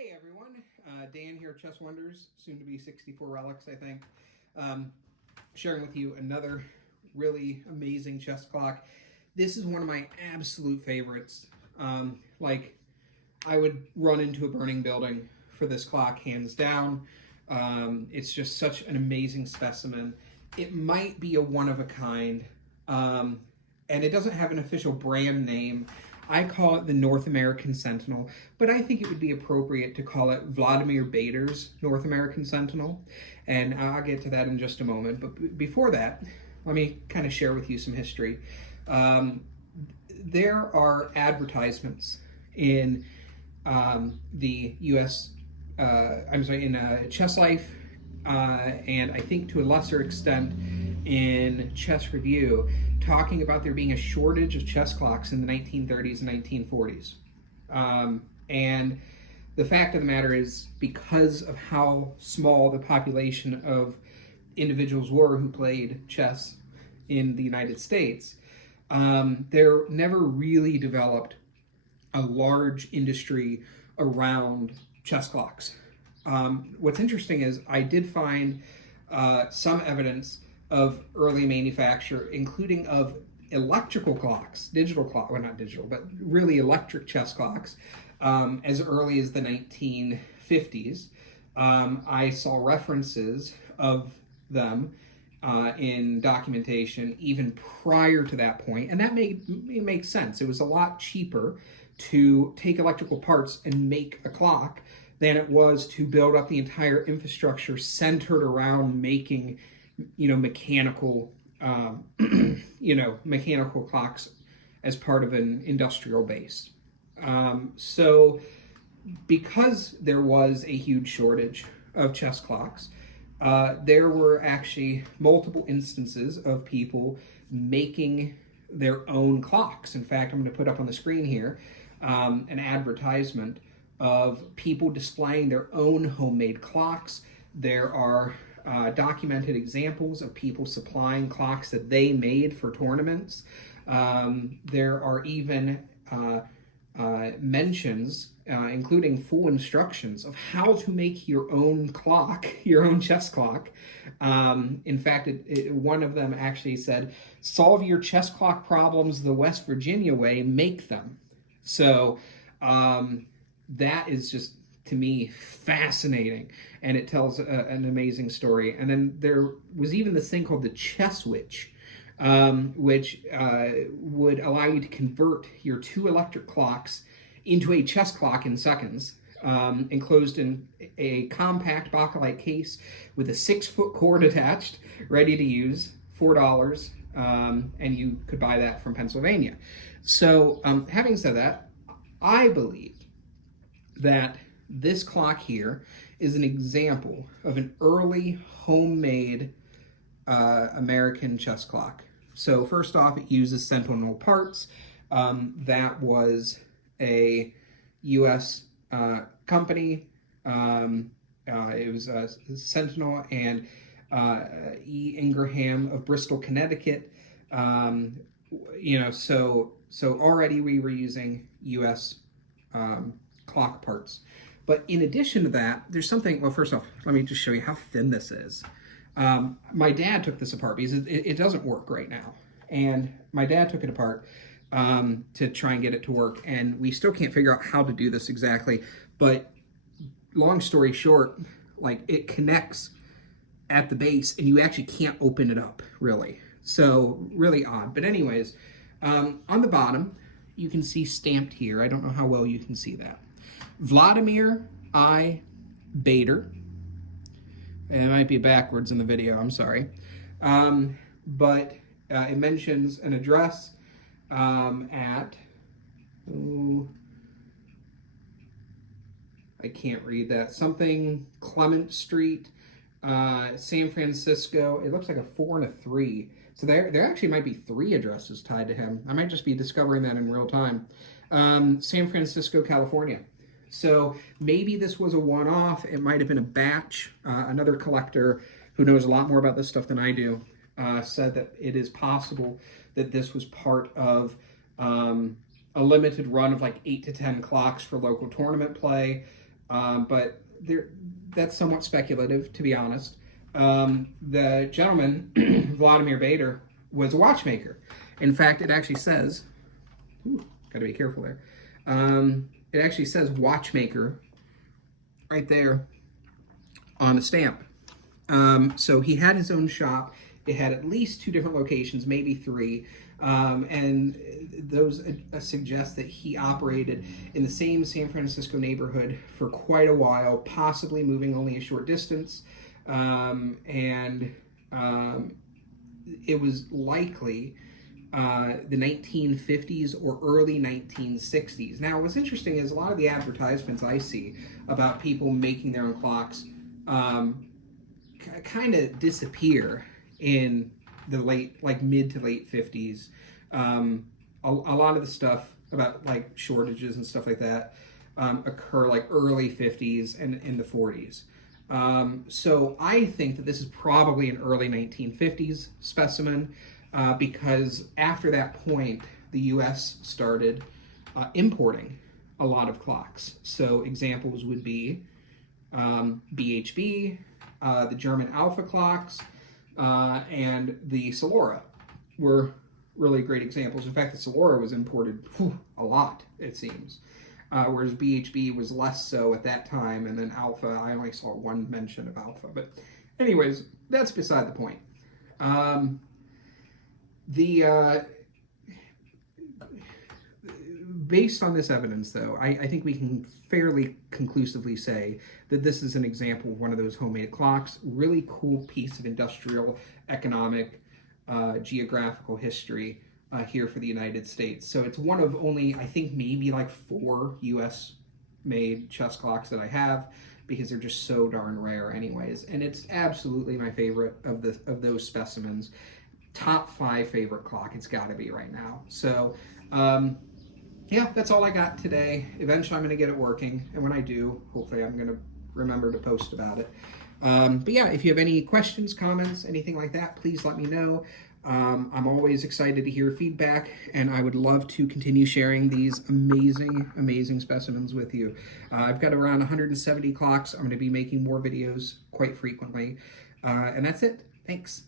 Hey everyone, Dan here, Chess Wonders, soon to be 64 Relics, I think. Sharing with you another really amazing chess clock. This is one of my absolute favorites. I would run into a burning building for this clock, hands down. It's just such an amazing specimen. It might be a one of a kind, and it doesn't have an official brand name. I call it the North American Sentinel, but I think it would be appropriate to call it Vladimir Bader's North American Sentinel, and I'll get to that in just a moment. But before that, let me kind of share with you some history. There are advertisements in the U.S., in Chess Life, and I think to a lesser extent in Chess Review, talking about there being a shortage of chess clocks in the 1930s and 1940s. And the fact of the matter is, because of how small the population of individuals were who played chess in the United States, there never really developed a large industry around chess clocks. What's interesting is I did find some evidence of early manufacture, including of electrical clocks, digital clock, well, not digital, but really electric chess clocks, as early as the 1950s. I saw references of them in documentation even prior to that point, and that makes sense. It was a lot cheaper to take electrical parts and make a clock than it was to build up the entire infrastructure centered around making mechanical mechanical clocks as part of an industrial base. So because there was a huge shortage of chess clocks, there were actually multiple instances of people making their own clocks. In fact, I'm going to put up on the screen here an advertisement of people displaying their own homemade clocks. There are documented examples of people supplying clocks that they made for tournaments. There are even mentions, including full instructions of how to make your own clock, your own chess clock. In fact, one of them actually said, "Solve your chess clock problems the West Virginia way, make them." So that is just, to me, fascinating, and it tells an amazing story. And then there was even this thing called the Chess Witch, which would allow you to convert your two electric clocks into a chess clock in seconds, enclosed in a compact bakelite case with a 6-foot cord attached, ready to use, $4, and you could buy that from Pennsylvania. So having said that, I believe that this clock here is an example of an early homemade American chess clock. So first off, it uses Sentinel parts. That was a U.S. company. It was Sentinel and E. Ingraham of Bristol, Connecticut. So already we were using U.S. Clock parts. But in addition to that, there's something, well, first off, let me just show you how thin this is. My dad took this apart because it doesn't work right now. And my dad took it apart to try and get it to work. And we still can't figure out how to do this exactly. But long story short, it connects at the base and you actually can't open it up, really. So really odd. But anyways, on the bottom, you can see stamped here. I don't know how well you can see that. Vladimir I. Bader. It might be backwards in the video, I'm sorry. But it mentions an address at, I can't read that, something Clement Street, San Francisco. It looks like a 4 and a 3. So there actually might be 3 addresses tied to him. I might just be discovering that in real time. San Francisco, California. So maybe this was a one-off. It might have been a batch. Another collector who knows a lot more about this stuff than I do said that it is possible that this was part of a limited run of 8 to 10 clocks for local tournament play. but that's somewhat speculative, to be honest. The gentleman, Vladimir Bader, was a watchmaker. In fact, it actually says, got to be careful there. It actually says watchmaker right there on a stamp. So he had his own shop. It had at least 2 different locations, maybe 3. And those suggest that he operated in the same San Francisco neighborhood for quite a while, possibly moving only a short distance. It was likely the 1950s or early 1960s. Now, what's interesting is a lot of the advertisements I see about people making their own clocks kind of disappear in the mid to late 50s. A lot of the stuff about like shortages and stuff like that occur like early 50s and in the 40s. So I think that this is probably an early 1950s specimen because after that point, the US started importing a lot of clocks. So examples would be BHB, the German Alpha clocks, and the Solora were really great examples. In fact, the Solora was imported a lot, it seems. Whereas BHB was less so at that time, and then Alpha, I only saw one mention of Alpha. But anyways, that's beside the point. Based on this evidence, though, I think we can fairly conclusively say that this is an example of one of those homemade clocks. Really cool piece of industrial, economic, geographical history here for the United States. So it's one of only, I think, maybe like 4 US-made chess clocks that I have, because they're just so darn rare anyways. And it's absolutely my favorite of those specimens. Top 5 favorite clock it's got to be right now. So yeah, that's all I got today. Eventually I'm going to get it working, and when I do, hopefully I'm going to remember to post about it. But yeah, if you have any questions, comments, anything like that, please let me know. I'm always excited to hear feedback, and I would love to continue sharing these amazing specimens with you. I've got around 170 clocks. I'm going to be making more videos quite frequently. And that's it. Thanks.